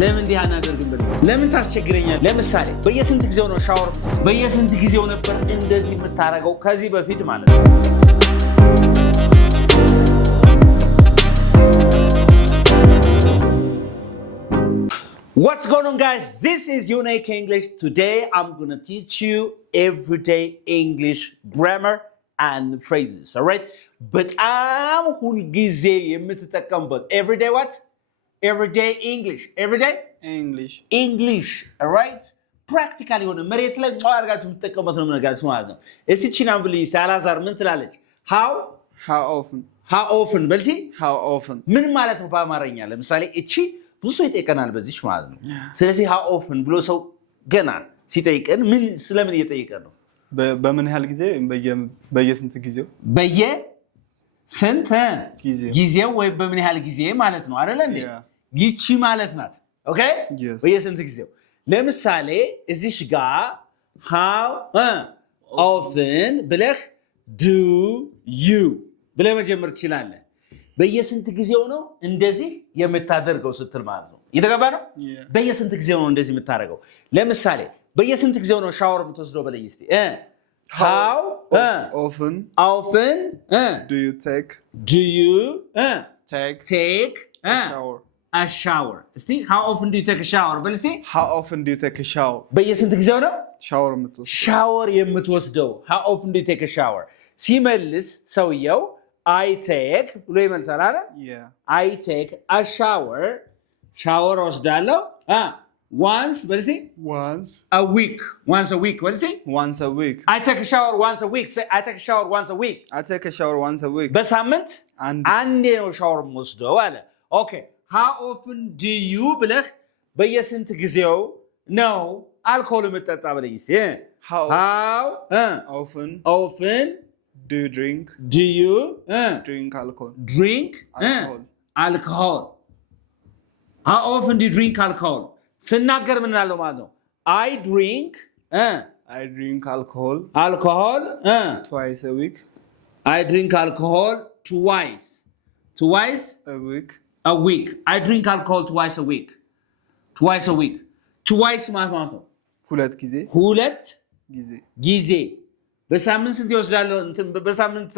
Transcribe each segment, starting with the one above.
ለምን እንዲህ አናደርግም ብለህ ለምን ታስቸግረኛለህ? ለምሳሌ በየስንት ጊዜው ነው ሻወር በየስንት ጊዜው ነበር እንደዚህ የምታረገው ከዚህ በፊት ማለት ነው? What's going on, guys? This is Unique English. Today I'm going to teach you everyday English grammar and phrases. All right? But I'm ሁልጊዜ የምትጠቀምበት everyday what? Everyday English. Everyday English. English. All right? Practically ሆነ መሬት ላይ አድርጋችሁ የምትጠቀምበት ነው ነገራችሁ ማለት ነው። እስቲ ቺናም ብልኝ ሳላዛር ምን ትላለች? How often? How often? በልሲ How often? ምን ማለት ነው በአማርኛ? ለምሳሌ እቺ ብዙ ሰው ይጠይቀናል በዚህ ማለት ነው። ስለዚህ how often ብሎ ሰው ገና ሲጠይቀን ምን ስለምን እየጠየቀን ነው? በምን ያህል ጊዜ በየስንት ጊዜው? በየስንት ጊዜው ወይ በምን ያህል ጊዜ ማለት ነው አይደል እንዴ? ይቺ ማለት ናት። ኦኬ በየስንት ጊዜው። ለምሳሌ እዚህ ጋር how often ብለህ do you ብለህ መጀመር ትችላለህ። በየስንት ጊዜው ነው እንደዚህ የምታደርገው ስትል ማለት ነው። እየተገባ ነው? በየስንት ጊዜው ነው እንደዚህ የምታደርገው? ለምሳሌ በየስንት ጊዜው ነው ሻወር የምትወስደው በለኝ እስቲ። How often do you take a shower? እስቲ how often do you take a shower በል እስቲ። How often do you take a shower? በየስንት ጊዜው ነው ሻወር የምትወስደው? How often do you take a shower? ሲመልስ ሰውየው I take ብሎ ይመልሳል አይደል? I take a shower ወስዳለሁ once በል እስቲ a week በል እስቲ once a week. I take a shower once a week. Say I take a shower once a week. I take a shower once a week. በሳምንት አንዴ ነው ሻወር የምወስደው አለ። ኦኬ how often do you ብለህ በየስንት ጊዜው ነው አልኮል የምትጠጣ በለኝ እስቲ። How often do you drink alcohol? Alcohol. How often do you drink alcohol? ስናገር ምን አለው ማለት ነው? I drink alcohol twice a week. I drink alcohol twice a week. I drink alcohol twice a week. Twice ማለት ነው ሁለት ጊዜ በሳምንት ስንት ይወስዳል? በሳምንት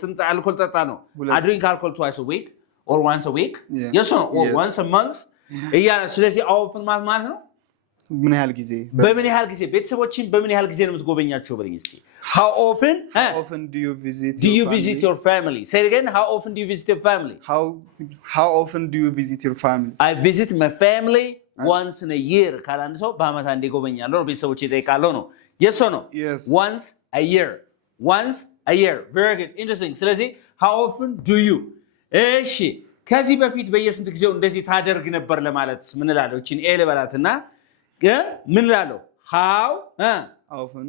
ስንት አልኮል ጠጣ ነው? I drink alcohol twice a week or once a week. Yes or no? Or once a month. ስለዚህ often ማለት ነው ምን ያህል ጊዜ? በምን ያህል ጊዜ? ቤተሰቦችን በምን ያህል ጊዜ ነው የምትጎበኛቸው በለኝ እስቲ። How often do you visit your family? Say it again. How often do you visit your family? How often do you visit your family? I visit my family once in a year. ካላንድ ሰው በአመት አንዴ ጎበኛለሁ ነው ቤተሰቦቼ እጠይቃለሁ ነው። Yes or no? Yes. Once a year. Very good. Interesting. ስለዚህ how often do you? እሺ ከዚህ በፊት በየስንት ጊዜው እንደዚህ ታደርግ ነበር ለማለት ምን እላለሁ? እቺን ኤ ልበላትና ምን እላለሁ? How often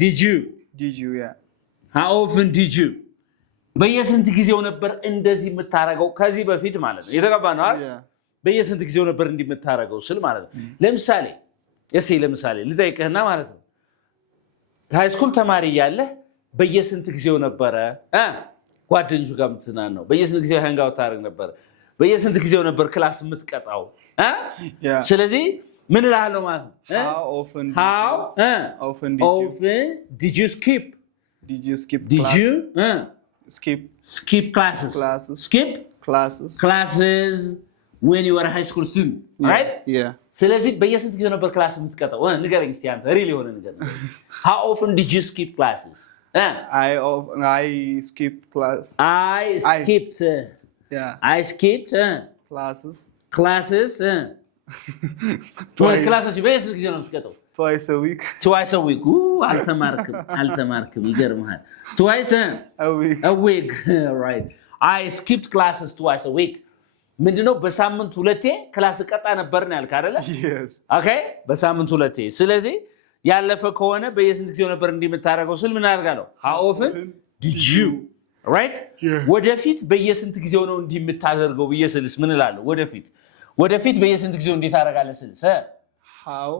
did you? Yeah. How often did you? በየስንት ጊዜው ነበር እንደዚህ የምታረገው ከዚህ በፊት ማለት ነው። የተገባ ነው አይደል? በየስንት ጊዜው ነበር እንዲህ የምታረገው ስል ማለት ነው። ለምሳሌ ልጠይቅህና ማለት ነው ሃይስኩል ተማሪ እያለህ በየስንት ጊዜው ነበረ ጓደኞቹ ጋር የምትዝናናው? በየስንት ጊዜው ሃንጋውት ታደርግ ነበር? በየስንት ጊዜው ነበር ክላስ የምትቀጣው? ስለዚህ ምን እላለሁ ማለት ነው? How often did you skip classes when you were a high school student? Right? Yeah. ስለዚህ በየስንት ጊዜው ነበር ክላስ የምትቀጣው? ንገረኝ እስቲ አንተ ሪል የሆነ ነገር። How often did you skip classes? I skipped class. I skipped classes. Classes በየስንት ጊዜው ነው የምትቀጣው? Twice a week. አልተማርክም ይገርምሃል። Twice a week. Right. I skipped classes twice a week. ምንድነው? በሳምንት ሁለቴ ክላስ ቀጣ ነበር ነው ያልክ አይደለ? Yes. Okay? በሳምንት ሁለቴ። ስለዚህ ያለፈ ከሆነ በየስንት ጊዜው ነበር እንደምታረገው ስል ምን አደርጋለሁ? How often did you? Right? ወደፊት በየስንት ጊዜው ነው እንደምታደርገው በየስልስ ምን እላለሁ? ወደፊት በየስንት ጊዜው እንዴት ታደርጋለህ ስል How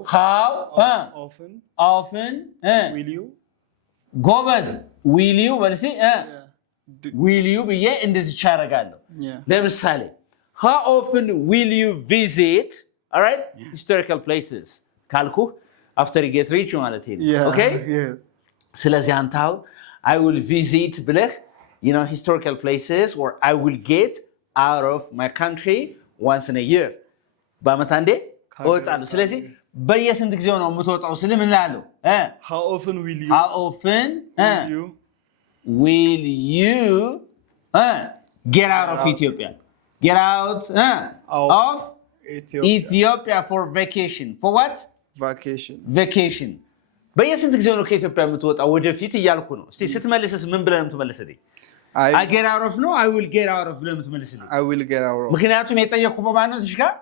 often will you? ጎበዝ will you በልሲ will you ብዬ እንደዚህ ቻረጋለሁ። ለምሳሌ how often will you visit, all right, historical places? ካልኩ after you get rich ማለት ነው okay ስለዚህ አንተ አሁን I will visit ብለህ historical places or I will get out of my country once in a year በአመት አንዴ እወጣለሁ ስለዚህ በየስንት ጊዜው ነው የምትወጣው ስለ ምን ላለው how often will you get out of Ethiopia get out of Ethiopia for vacation for what vacation በየስንት ጊዜው ነው ከኢትዮጵያ የምትወጣው ወደፊት እያልኩ ነው እስቲ ስትመልስስ ምን ብለህ የምትመልስልኝ I get out of no I will get out of ብለህ የምትመልስልኝ I will get out of ምክንያቱም የጠየቅኩ በማን ነው እሺ ጋር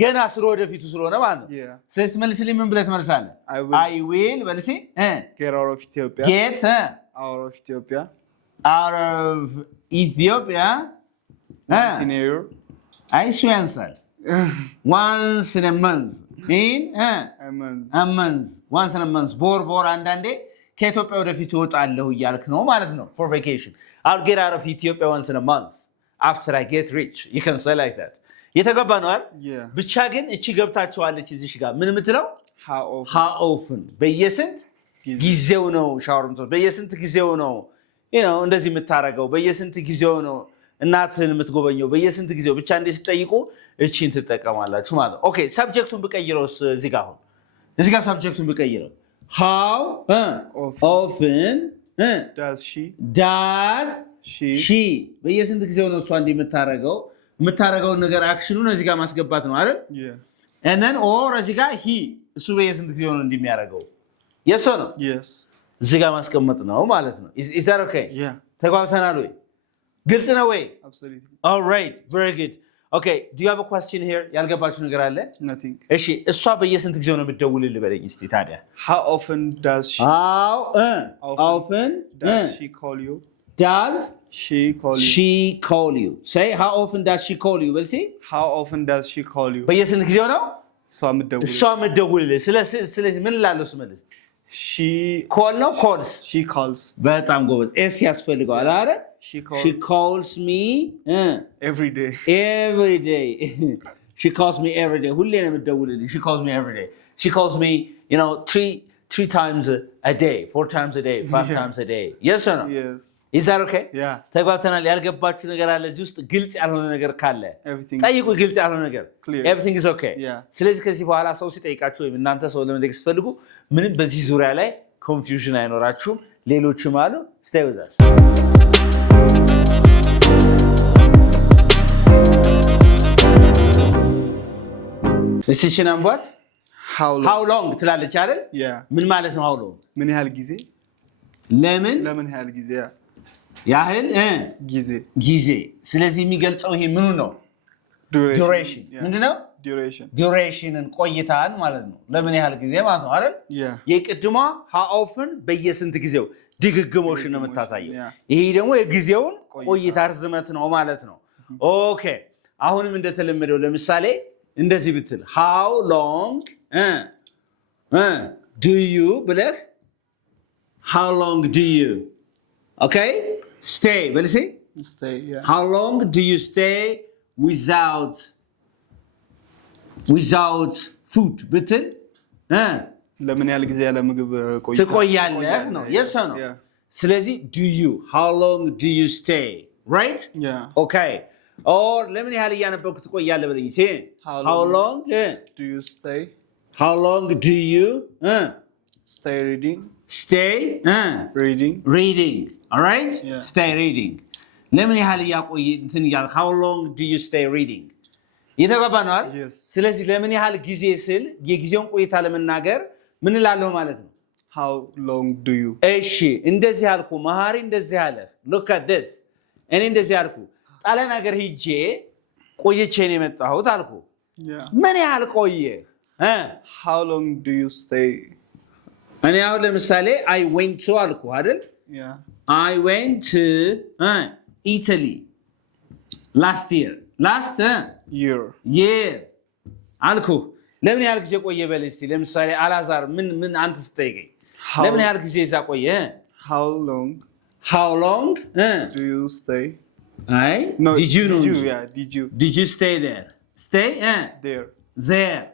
ገና ስለ ወደፊቱ ስለሆነ ማለት ነው ስለዚህ መልስልኝ ምን ብለህ ትመልሳለህ I will መልሲ get out of Ethiopia get out of Ethiopia once in a year I swear once in a month in a month once in a month ቦር አንዳንዴ ከኢትዮጵያ ወደፊት እወጣለሁ እያልክ ነው ማለት ነው for vacation I'll get out of Ethiopia once in a month after I get rich you can say like that የተገባ ነው አይደል ብቻ ግን እቺ ገብታችኋለች እዚህ ጋር ምን የምትለው how often በየስንት ጊዜው ነው ሻወርም በየስንት ጊዜው ነው እንደዚህ የምታረገው በየስንት ጊዜው ነው እናትህን የምትጎበኘው በየስንት ጊዜው ብቻ እንደ ሲጠይቁ እቺን ትጠቀማላችሁ ማለት ኦኬ ሰብጀክቱን ብቀይረውስ እዚህ ጋር ሰብጀክቱን ብቀይረው how often does she በየስንት ጊዜው ነው እሷ የምታረገው ነገር አክሽኑን እዚህ ጋር ማስገባት ነው አይደል and then or እዚህ ጋር he እሱ በየስንት ጊዜው ነው እንደሚያረገው yes or no እዚህ ጋር ማስቀመጥ ነው ማለት ነው is that okay ተጓብተናል ወይ ግልጽ ነው ወይ absolutely all right very good okay do you have a question here ያልገባችሁ ነገር አለ nothing እሺ እሷ በየስንት ጊዜው ነው የምትደውልልህ በለኝ እስቲ ታዲያ how often does she call you does she call you say how often does she call you will see how often does she call you በየስንት ጊዜው ነው እሷ የምትደውልልህ ስለዚህ ምን ላለው ስመልስ she calls በጣም ጎበዝ ኤስ ያስፈልገዋል አይደል she calls me every day she calls me every day ሁሌ ነው የምትደውልልኝ she calls me every day she calls me three times a day 4 times a day 5 times a day yes or no is that okay ተጓብተናል ያልገባችሁ ነገር አለ እዚህ ውስጥ ግልጽ ያልሆነ ነገር ካለ ጠይቁ ግልጽ ያልሆነ ነገር everything is okay ስለዚህ ከዚህ በኋላ ሰው ሲጠይቃችሁ ወይም እናንተ ሰው ለመጠየቅ ስትፈልጉ ምንም በዚህ ዙሪያ ላይ ኮንፊውዥን አይኖራችሁም ሌሎችም አሉ stay with us decision on what how long ትላለች አይደል ምን ማለት ነው how long ምን ያህል ጊዜ ለምን ያህል ጊዜ ያህል ጊዜ ስለዚህ የሚገልጸው ይሄ ምኑ ነው duration ምንድነው durationን ቆይታን ማለት ነው ለምን ያህል ጊዜ ማለት ነው አይደል የቅድሟ how often በየስንት ጊዜው ድግግሞሽ ነው የምታሳየው ይሄ ደግሞ የጊዜውን ቆይታ ርዝመት ነው ማለት ነው ኦኬ አሁንም እንደተለመደው ለምሳሌ እንደዚህ ብትል how long do you ብለህ how long do you okay stay will you stay how long do you stay without food ብትል ለምን ያህል ጊዜ ያለ ምግብ ትቆያለህ ነው yes or no ስለዚህ do you how long do you stay right okay or ለምን ያህል ያነበብክ ትቆያለህ በለኝ how long do you stay how long do you stay reading reading all right stay reading ለምን ያህል ያቆይ እንትን ይላል how long do you stay reading የተባባነው አይደል ስለዚህ ለምን ያህል ጊዜ ስል የጊዜውን ቆይታ ለመናገር ምን እላለሁ ማለት ነው how long do you እሺ እንደዚህ ያልኩ መሐሪ እንደዚህ ያለ look at this እኔ እንደዚህ ያልኩ ጣሊያን ሀገር ሄጄ ቆይቼ ነው የመጣሁት አልኩ ምን ያህል ቆየ how long do you stay እኔ አሁን ለምሳሌ I went to አልኩ አይደል I went to Italy last year አልኩ ለምን ያህል ጊዜ ቆየ በል እስቲ ለምሳሌ አላዛር ምን አንተ ስትጠይቀኝ ለምን ያህል ጊዜ እዛ ቆየ how long do you stay አይ No, did you know? Yeah, did you? Did you stay there? Stay There. there.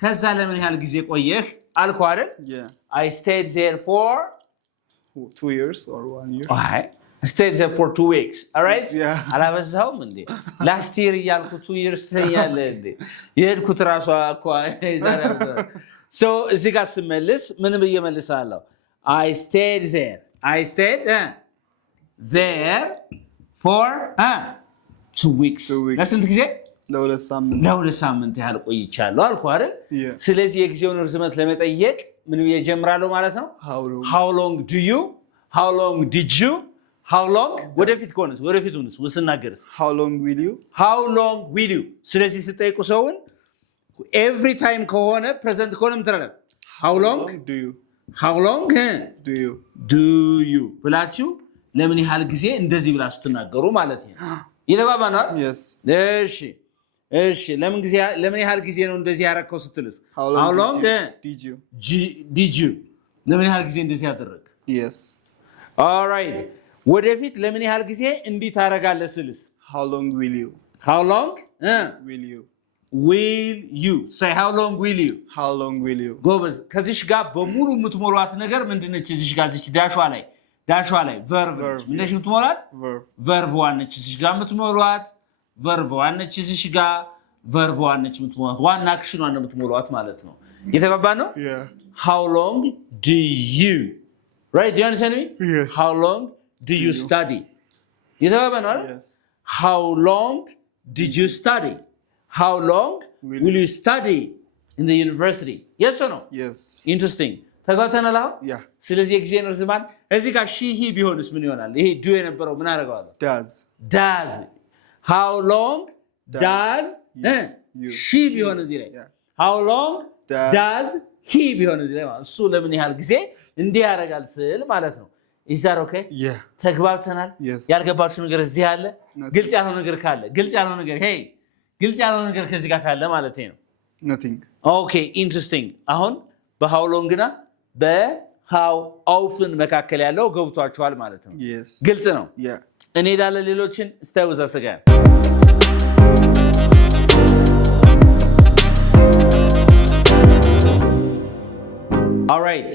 ከዛ ለምን ያህል ጊዜ ቆየህ አልኩ አይደል? Yeah. I stayed there for 2 years or 1 year? አይ I stayed there for 2 weeks. All right? Yeah. አላበዛውም እንዴ? Last year እያልኩ 2 years ትለኛለህ እንዴ? የሄድኩት ራሷ እኮ So እዚህ ጋር ስመልስ ምን ብዬ መልሳለሁ? I stayed there. I stayed there for 2 weeks. 2 weeks. ለስንት ጊዜ? ለሁለት ሳምንት ያህል ቆይቻለሁ አልኩ አይደል? Yeah. ስለዚህ የጊዜውን ርዝመት ለመጠየቅ ምን ብዬ ጀምራለሁ ማለት ነው? How long? How long do you? How long did you? How long? ወደፊት ከሆነስ ወደፊቱንስ ወስናገርስ? How long will you? How long will you? ስለዚህ ስጠይቁ ሰውን every time ከሆነ present ከሆነ ምትራለ How long? Do you? How long Do you? do you? ብላችሁ ለምን ያህል ጊዜ እንደዚህ ብላችሁ ትናገሩ ማለት ነው። ይተባባናል? Yes. እሺ ለምን ያህል ጊዜ ነው እንደዚህ ያረከው ስትልስ? How long did you? ለምን ያህል ጊዜ እንደዚህ ያደረግ? Yes. All right. ወደፊት ለምን ያህል ጊዜ እንዲህ ታረጋለህ ስልስ? How long will you? How long? Will you? Will you? Say how long will you? How long will you? ጎበዝ። ከዚሽ ጋር በሙሉ የምትሞሏት ነገር ምንድነች? እዚሽ ጋር እዚች ዳሿ ላይ verb ነች። ምንድነች የምትሞሏት? verb ዋነች እዚሽ ጋር የምትሞሏት verb ዋነች እዚሽ ጋር verb ዋነች የምትሞሏት ዋና አክሽኗን ነው የምትሞሏት ማለት ነው። የተባባን ነው? Yeah. How long do you? Right? Do you understand me? Yes. How long do you study? የተባባን ነው? Yes. How long did you study? How long will you study in the university? Yes or no? Yes. Interesting. ተጓተናል አሁን? Yeah. ስለዚህ የጊዜን ርዝማን እዚህ ጋር she he ቢሆንስ ምን ይሆናል? ይሄ do የነበረው ምን አደርገዋለሁ? Does. How long does she ቢሆን እዚህ ላይ? How long does he ቢሆን እዚህ ላይ? እሱ ለምን ያህል ጊዜ እንዲህ ያደርጋል ስል ማለት ነው። Is that okay? Yeah. ተግባብተናል? Yes. ያልገባችሁ ነገር እዚህ አለ? ግልጽ ያልሆነ ነገር ካለ ግልጽ ያልሆነ ነገር ግልጽ ያልሆነ ነገር ከዚህ ጋር ካለ ማለት ነው። Nothing. Okay, interesting. አሁን በሃው ሎንግና በሃው ኦፍን መካከል ያለው ገብቷችኋል ማለት ነው። Yes. ግልጽ ነው። Yeah. እኔ ዳለ ሌሎችን stay with us again. All right.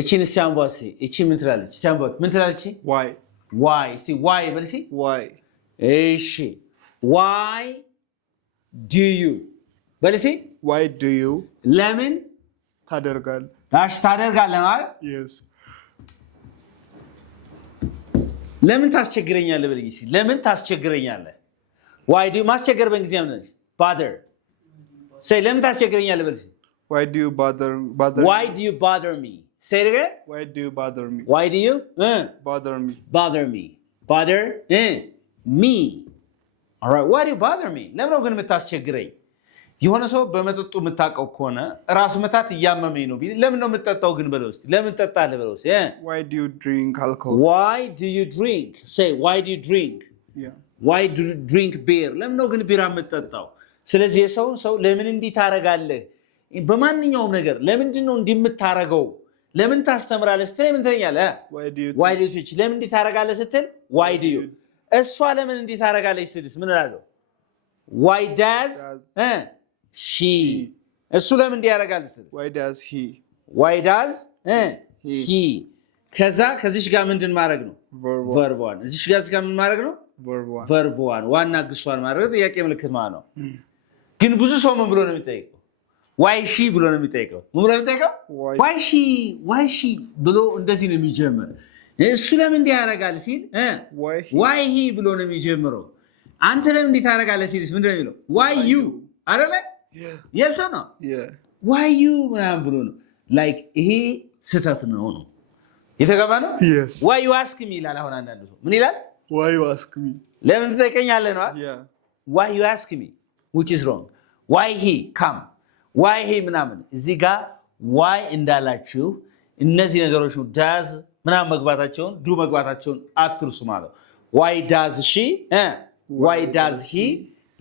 እቺን ሲያምባሲ እቺ ምን ትላለች? ሲያምባት ምን ትላለች? Why? See why በልሲ? Why? እሺ. Why do you? በልሲ? Why do you? ለምን ታደርጋለህ? ታደርጋለህ ማለት? Yes. ለምን ታስቸግረኛለህ በልሲ? ለምን ታስቸግረኛለህ? Why do you ማስቸገር በእንግሊዝኛ ምን ነው? Bother. Say ለምን ታስቸግረኛለህ በልሲ? Why do you bother Why do you bother me? Say it again. Why do you bother me? Why do you bother me? Bother me. Bother me. All right. Why do you bother me? ለምን ነው ግን የምታስቸግረኝ? የሆነ ሰው በመጠጡ የምታውቀው ከሆነ ራሱ መታት እያመመኝ ነው ቢል ለምን ነው የምትጠጣው ግን በለው እስቲ ለምን ትጠጣለህ በለው እስቲ Why do you drink alcohol? Why do you drink? Say why do you drink? Yeah. Why do you drink beer? ለምን ነው ግን ቢራ የምትጠጣው? ስለዚህ ሰው ለምን እንዲህ ታረጋለህ? በማንኛውም ነገር ለምንድን ነው እንዲህ የምታረገው? ለምን ታስተምራለህ ስትል ለምን ትለኛለህ? Why do you teach? ለምን እንዲህ ታረጋለህ ስትል why do you? እሷ ለምን እንዲህ ታረጋለች ስትልስ ምን እላለሁ? Why does she? እሱ ለምን እንዲህ ያረጋል ስትል Why does he? Why does he? ከዚሽ ጋር ምንድን ማድረግ ነው? verb one. እዚሽ ጋር ምን ማድረግ ነው? verb one. ዋና ግሷን ማድረግ ጥያቄ ምልክት ማለት ነው። ግን ብዙ ሰው ምን ብሎ ነው የሚጠይቀው? Why she ብሎ ነው የሚጠይቀው? ምን ብሎ ነው የሚጠይቀው? Why she ብሎ እንደዚህ ነው የሚጀምር። እሱ ለምን እንዲህ ያደርጋል ሲል why he ብሎ ነው የሚጀምረው። አንተ ለምን እንዲህ ታደርጋለህ ሲልስ ምንድን ነው የሚለው? Why you አይደለ? Yes or no? Yeah. Why you ምናምን ብሎ ነው like ይሄ ስህተት ነው ነው የተገባ ነው። Yes. Why you ask me ይላል። አሁን አንዳንዱ ሰው ምን ይላል? Why you ask me? ለምን ትጠይቀኛለህ ነው? Yeah. Why you ask me? Which is wrong. Why he come? Why he ምናምን እዚህ ጋር why እንዳላችሁ እነዚህ ነገሮች does ምናምን መግባታቸውን ዱ መግባታቸውን አትርሱ ማለት። Why does she? Why does he?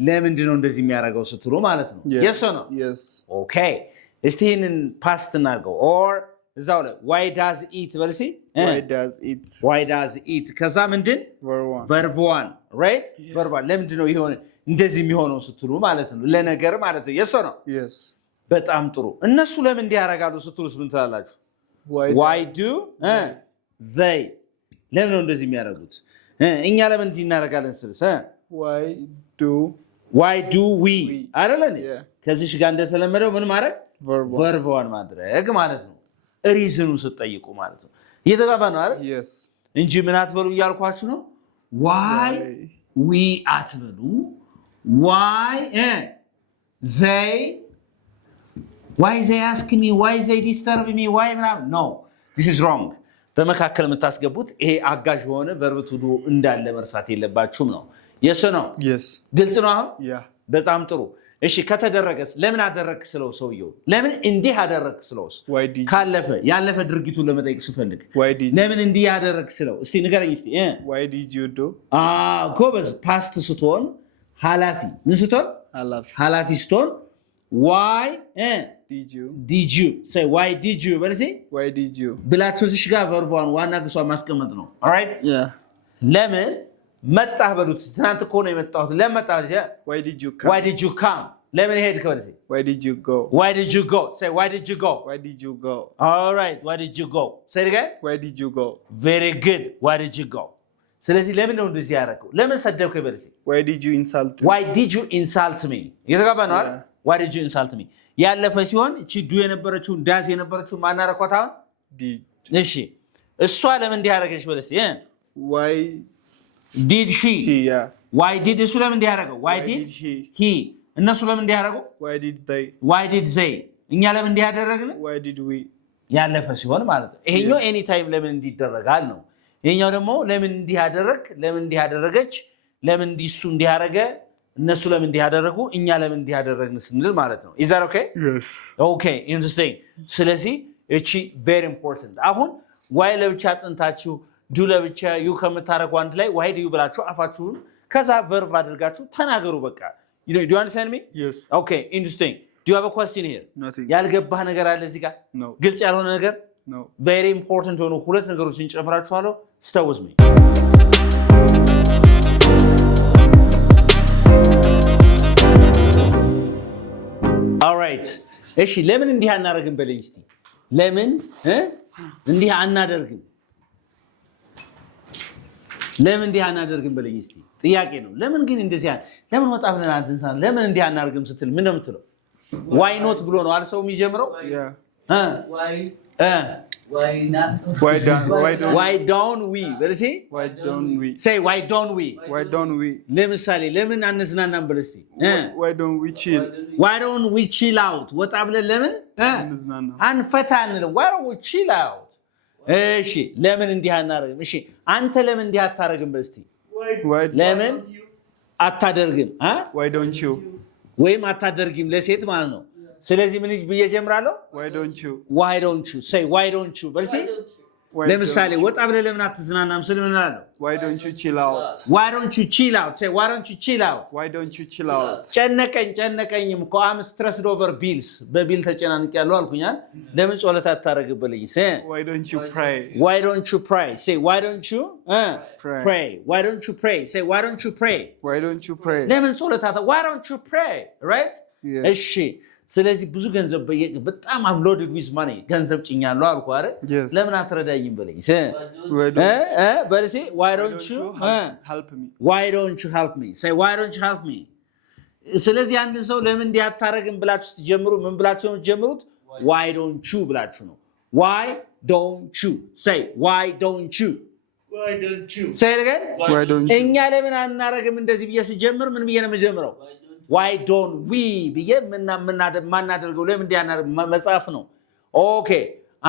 ለምንድን ነው እንደዚህ የሚያደርገው ስትሉ ማለት ነው። Yes or no? Yes. Okay. እስቲ ይህንን ፓስት እናድርገው or እዛው ላይ why does eat በልሲ why does eat ከዛ ምንድን verb 1 right verb 1 ለምንድን ነው ይሆን እንደዚህ የሚሆነው ስትሉ ማለት ነው ለነገር ማለት ነው የሶ ነው በጣም ጥሩ እነሱ ለምን እንዲያረጋሉ ስትሉስ ምን ትላላችሁ why do they ለምን ነው እንደዚህ የሚያደርጉት እኛ ለምን እንዲናረጋለን ስለሰ why do we አይደለም ከዚህ ጋር እንደተለመደው ምን ማድረግ verb 1 ማድረግ ማለት ነው ሪዝኑ ስትጠይቁ ማለት ነው እየተባባ ነው አይደል እንጂ ምን አትበሉ እያልኳችሁ ነው why we አትበሉ why they ask me why they disturb me why no this is wrong በመካከል የምታስገቡት ይሄ አጋዥ ሆነ verb to do እንዳለ መርሳት የለባችሁም ነው yes or no ግልጽ ነው አሁን በጣም ጥሩ እሺ ከተደረገስ ለምን አደረክ ስለው ሰውየው ለምን እንዲህ አደረክ ስለውስ ካለፈ ያለፈ ድርጊቱን ለመጠየቅ ሲፈልግ ለምን እንዲህ ያደረክ ስለው እስቲ ንገረኝ እስቲ why did you do ጎበዝ ፓስት ስትሆን ሐላፊ ምን ስትሆን ሐላፊ ስትሆን why did you say why did you why did you ብላችሁ እዚህ ጋር verb 1 ዋና ግሷ ማስቀመጥ ነው all right ለምን መጣህ በሉት ትናንት እኮ ነው የመጣሁት ለመጣህ why did you come ለምን ሄድክ በለዚህ why did you go say why did you go all right why did you go say it again why did you go very good why did you go ስለዚህ ለምን ነው እንደዚህ ያደረገው ለምን ሰደብከኝ በለዚህ why did you insult me የተጋባ ነው አይደል why did you insult me ያለፈ ሲሆን እቺ ዱ የነበረችው ዳዝ የነበረችው ማናረኳት አሁን እሺ እሷ ለምን እንዲያረገች በለዚህ why did she why did እሱ ለምን እንዲያረገው why did he እነሱ ለምን እንዲያረገው why did they እኛ ለምን እንዲያደረግን why did we ያለፈ ሲሆን ማለት ነው ይሄኛው ኤኒ ታይም ለምን እንዲደረጋል ነው ይሄኛው ደግሞ ለምን እንዲያደረግ ለምን እንዲያደረገች ለምን እንዲሱ እንዲያረገ እነሱ ለምን እንዲያደረጉ እኛ ለምን እንዲያደረግን ስንል ማለት ነው is that okay okay interesting ስለዚህ እቺ very important አሁን why ለብቻ አጥንታችሁ ዱ ለብቻ ዩ ከምታረቁ አንድ ላይ why do you ብላችሁ አፋችሁን ከዛ verb አድርጋችሁ ተናገሩ በቃ do you understand me okay interesting do you have a question here nothing ያልገባህ ነገር አለ እዚህ ጋር ግልጽ ያልሆነ ነገር no very important ሆኖ ሁለት ነገሮችን ጨምራችኋለሁ stay with me all right እሺ ለምን እንዲህ አናደርግም በለኝ እስቲ ለምን እንዲህ አናደርግም ለምን እንዲህ አናደርግም በለኝ እስቲ ጥያቄ ነው ለምን ግን እንደዚህ ለምን ወጣ ብለን አንተንሳን ለምን እንዲህ አናደርግም ስትል ምን ነው የምትለው why not ብሎ ነው አልሰው የሚጀምረው why don't we በለሲ say why don't we ለምሳሌ ለምን አንዝናናም በለሲ why don't we chill out ወጣ ብለን ለምን አንፈታን why don't we chill out እሺ ለምን እንዲህ አናደርግም እሺ አንተ ለምን እንዲህ አታረግም በስቲ ለምን አታደርግም why don't you ወይም አታደርግም ለሴት ማለት ነው ስለዚህ ምን በየጀምራለሁ why don't you say why don't you በልሲ ለምሳሌ ወጣ ብለ ለምን አትዝናናም ስለምን አለው why don't you chill out say why don't you chill out ጨነቀኝም እኮ am stressed over bills በቢል ተጨናንቄያለሁ አልኩኛል ለምን ጸሎት አታረግብልኝ say why don't you pray say why don't you pray say why don't you pray ለምን ጸሎት why don't you pray right እሺ ስለዚህ ብዙ ገንዘብ በጣም uploaded with money ገንዘብ ጭኛለሁ አልኩ አይደል ለምን አትረዳኝም በለኝ በለሲ why don't you help me say why don't you help me ስለዚህ አንድ ሰው ለምን እንዲያታረግም ብላችሁ ስትጀምሩ ምን ብላችሁ ነው ጀምሩት why don't you ብላችሁ ነው why don't you say why don't you say it again እኛ ለምን አናረግም እንደዚህ ብዬ ሲጀምር ምን ብዬ ነው መጀመረው why don't we ብዬ ማናደርገው ለምን እንዲያናር መጻፍ ነው ኦኬ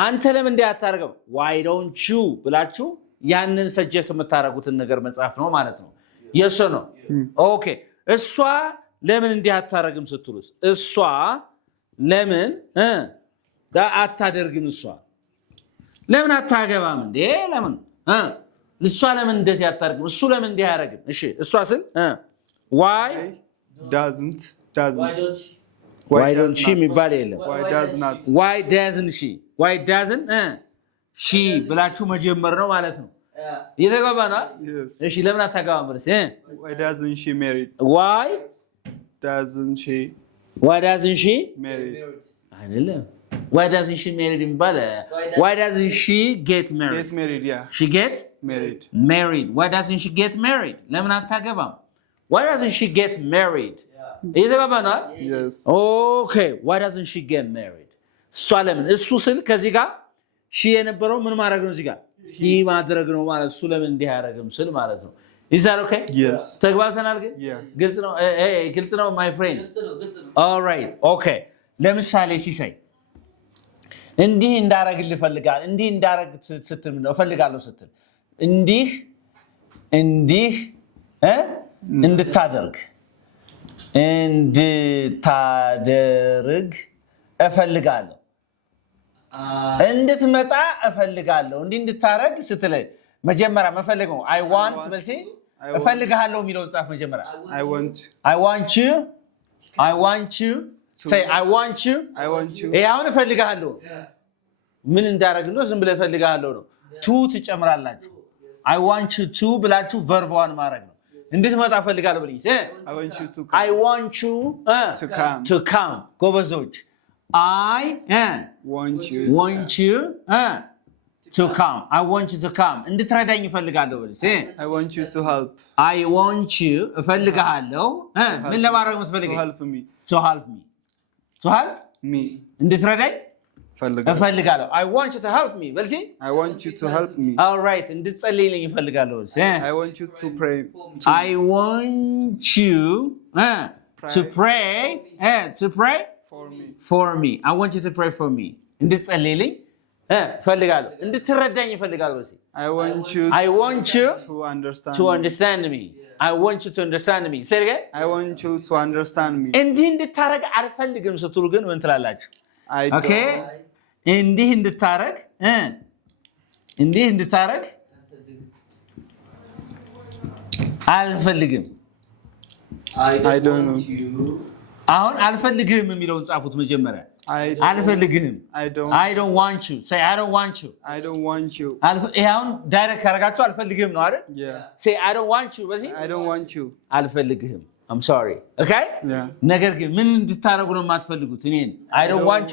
አንተ ለምን እንዲያታረገው why don't you ብላችሁ ያንን ሰጀስት የምታረጉትን ነገር መጻፍ ነው ማለት ነው yes or no ኦኬ እሷ ለምን እንዲያታረግም ስትሉስ እሷ ለምን አታደርግም እሷ ለምን አታገባም እንዴ ለምን እሷ ለምን እንደዚህ አታደርግም እሱ ለምን እንዲያረግም እሺ እሷ ስል why doesn't Why don't she የሚባል የለም Why does not Why doesn't she Why doesn't she ብላችሁ መጀመር ነው ማለት ነው እየተገባና Yes እሺ ለምን አታገባም ብለስ Why doesn't she married Why doesn't she married አይደለም Why doesn't she married የሚባል Why doesn't she get married yeah She get married Why doesn't she get married ለምን አታገባም Why doesn't she get married እየተገባና Yes Okay why doesn't she get married እሷ ለምን እሱ ስል ከዚህ ጋር ሺ የነበረው ምን ማድረግ ነው እዚህ ጋር ሂ ማድረግ ነው ማለት እሱ ለምን እንዲህ ያደርግም ስል ማለት ነው Is that okay? Yes ተግባብተናል ግን Yeah ግልጽ ነው my friend All right okay ለምሳሌ ሲሳይ እንዲህ እንዳረግልህ ፈልጋል እንዲህ እንዳረግ ስትል ነው ፈልጋለሁ ስትል እንዲህ እንድታደርግ እፈልጋለሁ እንድትመጣ እፈልጋለሁ እንዲህ እንድታረግ ስትል መጀመሪያ መፈለግ ነው I want በልሲ እፈልጋለሁ የሚለው ጻፍ መጀመሪያ I want you Say I want you አሁን እፈልጋለሁ ምን እንዳረግልህ ዝም ብለህ እፈልጋለሁ ነው to ትጨምራላችሁ I want you to ብላችሁ verb one ማድረግ ነው እንድትመጣ እፈልጋለሁ ብለኝ I want you to come ጎበዞች I want you to come I want you to come እንድትረዳኝ እፈልጋለሁ ብለኝ I want you to help I want you እፈልጋለሁ ምን ለማድረግ የምትፈልገኝ to help me እንድትረዳኝ እፈልጋለሁ I want you to help me በልሲ I want you to help me All right እንድትጸልይልኝ እፈልጋለሁ ብለኝ I want you to pray I want you to pray for me I want you to pray for me እንድትጸልይልኝ እፈልጋለሁ እንድትረዳኝ እፈልጋለሁ ብለኝ I want you to understand me I want you to understand me say again I want you to understand me እንዲህ እንድታረግ አልፈልግም ስትሉ ግን ምን ትላላችሁ Okay እንዲህ እንድታረግ አልፈልግም I don't know አሁን አልፈልግም የሚለውን ጻፉት መጀመሪያ አልፈልግም I don't want you say I don't want you አሁን ዳይሬክት አረጋችሁ አልፈልግም ነው አይደል say I don't want you በዚህ I don't want you አልፈልግም I'm sorry okay ነገር ግን ምን እንድታረጉ ነው የማትፈልጉት እኔን I don't want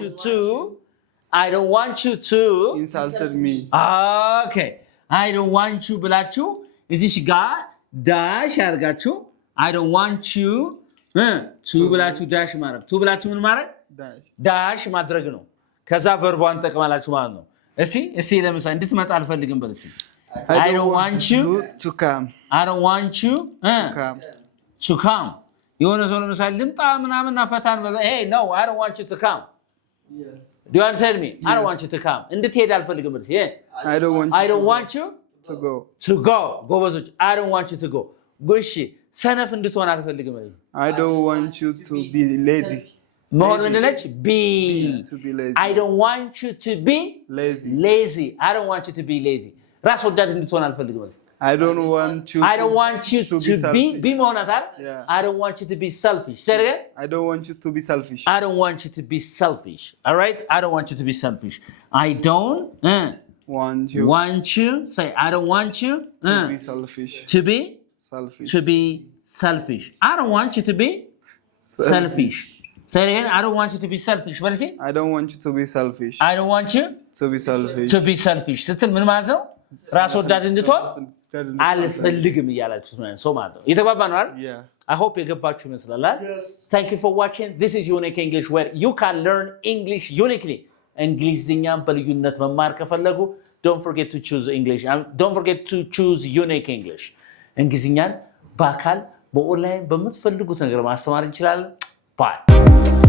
you to insulted me okay I don't want you ብላችሁ እዚህ ጋር ዳሽ አርጋችሁ I don't want you to ብላችሁ ዳሽ ማድረግ to ብላችሁ ምን ማድረግ ዳሽ ማድረግ ነው ከዛ ቨርቧን ተጠቅማላችሁ ማለት ነው እሺ ለምሳሌ እንድትመጣ አልፈልግም በል እስኪ I don't want you to come to come የሆነ ሰው ለምሳሌ ልምጣ ምናምን አፈታን hey no I don't want you to come Do you understand me? I don't want you to come. እንድትሄድ አልፈልግም በል እስኪ I don't want you to go ጎበዞች I don't want you to go ጎሽ ሰነፍ እንድትሆን አልፈልግም I don't want you to be lazy መሆን ምንድነች be I don't want you to be lazy I don't want you to be lazy ራስ ወዳድ እንድትሆን አልፈልግም I don't want you to be መሆን አይደል I don't want you to be selfish say it again I don't want you to be selfish I don't want you to be selfish all right I don't want you to be selfish I don't want you say I don't want you to be selfish to be selfish I don't want you to be selfish say it again I don't want you to be selfish what is it I don't want you to be selfish I don't want you to be selfish ስትል ምን ማለት ነው ራስ ወዳድ እንድትሆን አልፈልግም እያላችሁ ነው ሰው ማለት ነው የተባባን ነው አይደል I hope የገባችሁ ይመስላል Thank you for watching this is Unique English where you can learn English uniquely እንግሊዝኛን በልዩነት መማር ከፈለጉ don't forget to choose English don't forget to choose Unique English እንግሊዝኛን በአካል በኦንላይን በምትፈልጉት ነገር ማስተማር እንችላለን Bye